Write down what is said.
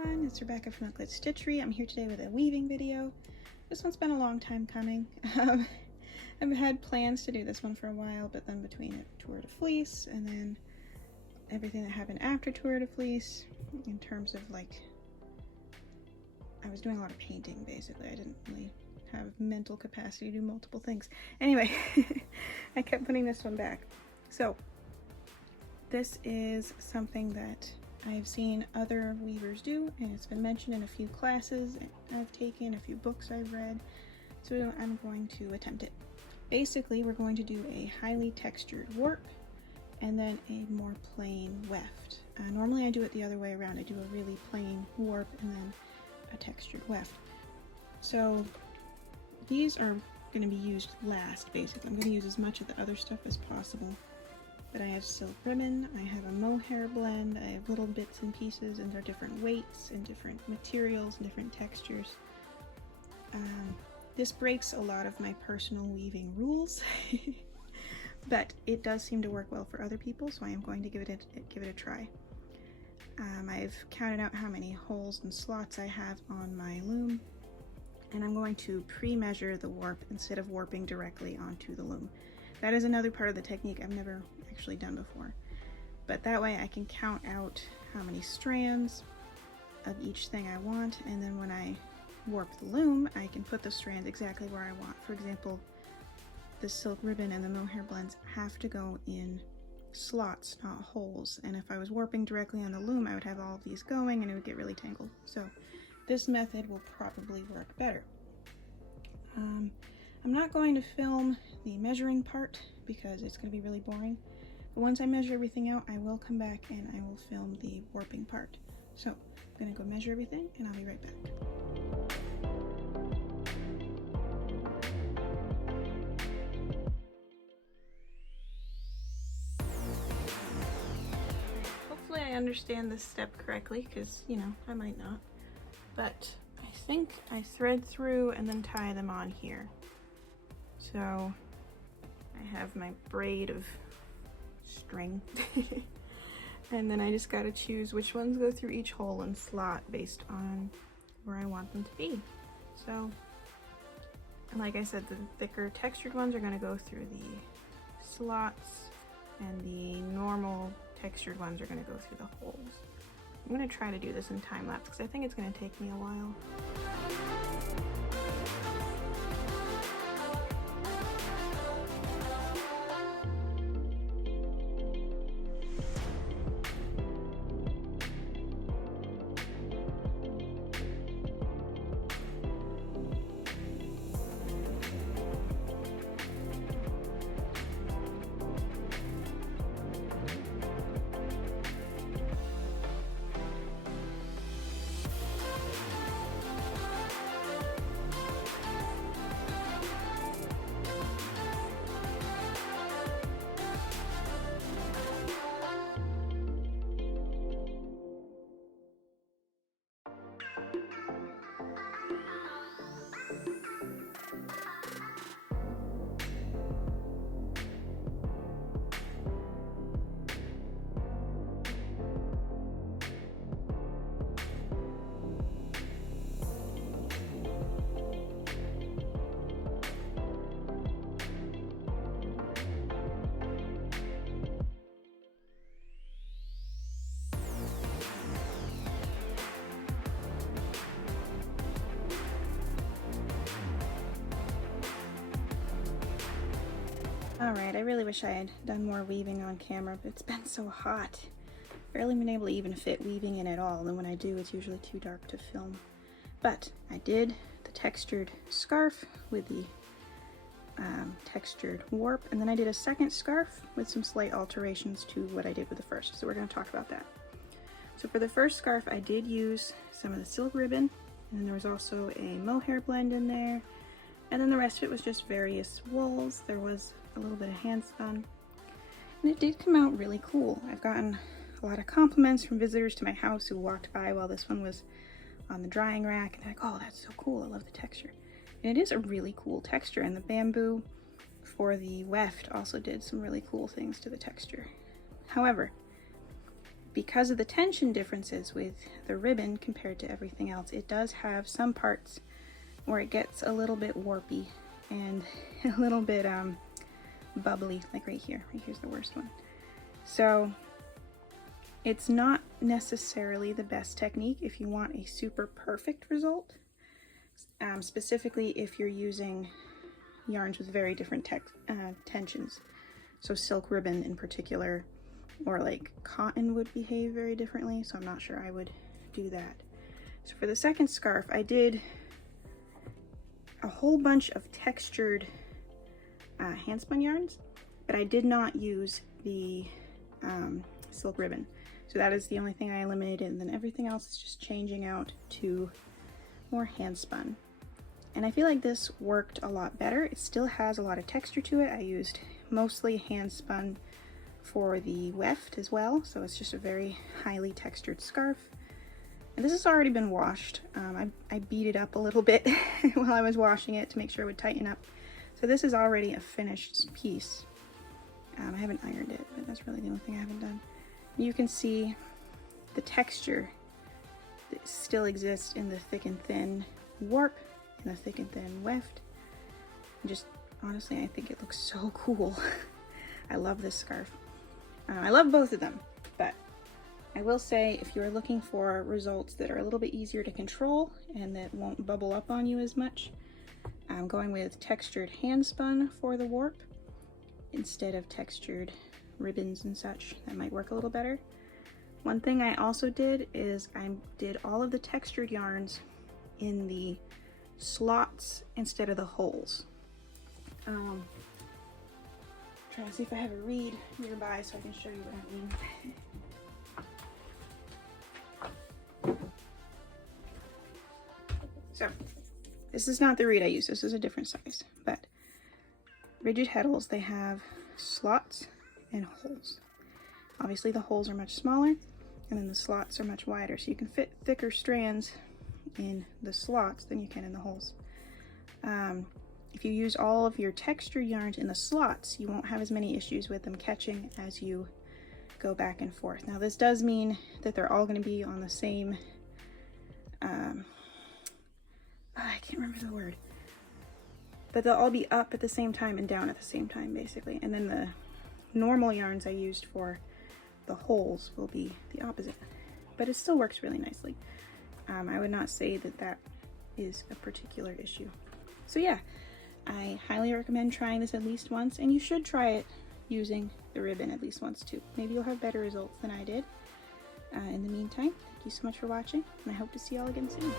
everyone, it's Rebecca from Stitchery. I'm here today with a weaving video. This one's been a long time coming. I've had plans to do this one for a while, but then between Tour de Fleece and then everything that happened after Tour de Fleece, in terms of like, I was doing a lot of painting basically. I didn't really have mental capacity to do multiple things. Anyway, I kept putting this one back. So this is something that I've seen other weavers do, and it's been mentioned in a few classes I've taken, a few books I've read, so I'm going to attempt it. Basically, we're going to do a highly textured warp and then a more plain weft. Normally I do it the other way around. I do a really plain warp and then a textured weft. So these are going to be used last, basically. I'm going to use as much of the other stuff as possible. But I have silk ribbon, I have a mohair blend, I have little bits and pieces, and they're different weights and different materials and different textures. This breaks a lot of my personal weaving rules, but it does seem to work well for other people, so I am going to give it a try. I've counted out how many holes and slots I have on my loom, and I'm going to pre-measure the warp instead of warping directly onto the loom. That is another part of the technique I've never actually done before. But that way I can count out how many strands of each thing I want, and then when I warp the loom, I can put the strands exactly where I want. For example, the silk ribbon and the mohair blends have to go in slots, not holes. And if I was warping directly on the loom, I would have all of these going and it would get really tangled. So this method will probably work better. I'm not going to film the measuring part because it's going to be really boring. But once I measure everything out, I will come back and I will film the warping part. So I'm going to go measure everything and I'll be right back. Hopefully I understand this step correctly because, you know, I might not. But I think I thread through and then tie them on here. So I have my braid of string and then I just got to choose which ones go through each hole and slot based on where I want them to be. So, like I said, the thicker textured ones are going to go through the slots and the normal textured ones are going to go through the holes. I'm going to try to do this in time lapse because I think it's going to take me a while. Alright, I really wish I had done more weaving on camera, but it's been so hot. Barely been able to even fit weaving in at all, and when I do, it's usually too dark to film. But I did the textured scarf with the textured warp, and then I did a second scarf with some slight alterations to what I did with the first, so we're going to talk about that. So for the first scarf, I did use some of the silk ribbon, and then there was also a mohair blend in there, and then the rest of it was just various wools. There was a little bit of hand spun, and it did come out really cool. I've gotten a lot of compliments from visitors to my house who walked by while this one was on the drying rack, and they're like, oh, that's so cool, I love the texture. And it is a really cool texture, and the bamboo for the weft also did some really cool things to the texture. However, because of the tension differences with the ribbon compared to everything else, it does have some parts where it gets a little bit warpy and a little bit bubbly, like right here. Right here's the worst one. So it's not necessarily the best technique if you want a super perfect result, specifically if you're using yarns with very different tensions. So silk ribbon in particular, or like cotton would behave very differently, so I'm not sure I would do that. So for the second scarf, I did a whole bunch of textured handspun yarns, but I did not use the silk ribbon. So that is the only thing I eliminated, and then everything else is just changing out to more handspun. And I feel like this worked a lot better. It still has a lot of texture to it. I used mostly handspun for the weft as well, so it's just a very highly textured scarf. And this has already been washed. I beat it up a little bit while I was washing it to make sure it would tighten up. So this is already a finished piece. I haven't ironed it, but that's really the only thing I haven't done. You can see the texture that still exists in the thick and thin warp and the thick and thin weft. And just honestly, I think it looks so cool. I love this scarf. I love both of them, but I will say if you're looking for results that are a little bit easier to control and that won't bubble up on you as much, I'm going with textured handspun for the warp instead of textured ribbons and such. That might work a little better. One thing I also did is I did all of the textured yarns in the slots instead of the holes. Trying to see if I have a reed nearby so I can show you what I mean. So this is not the reed I use, this is a different size, but rigid Heddles, they have slots and holes. Obviously the holes are much smaller and then the slots are much wider, so you can fit thicker strands in the slots than you can in the holes. If you use all of your textured yarns in the slots, you won't have as many issues with them catching as you go back and forth. Now this does mean that they're all going to be on the same, I can't remember the word, but they'll all be up at the same time and down at the same time basically. And then the normal yarns I used for the holes will be the opposite, but it still works really nicely. I would not say that that is a particular issue. So yeah, I highly recommend trying this at least once, and you should try it using the ribbon at least once too. Maybe you'll have better results than I did. In the meantime, thank you so much for watching, and I hope to see y'all again soon.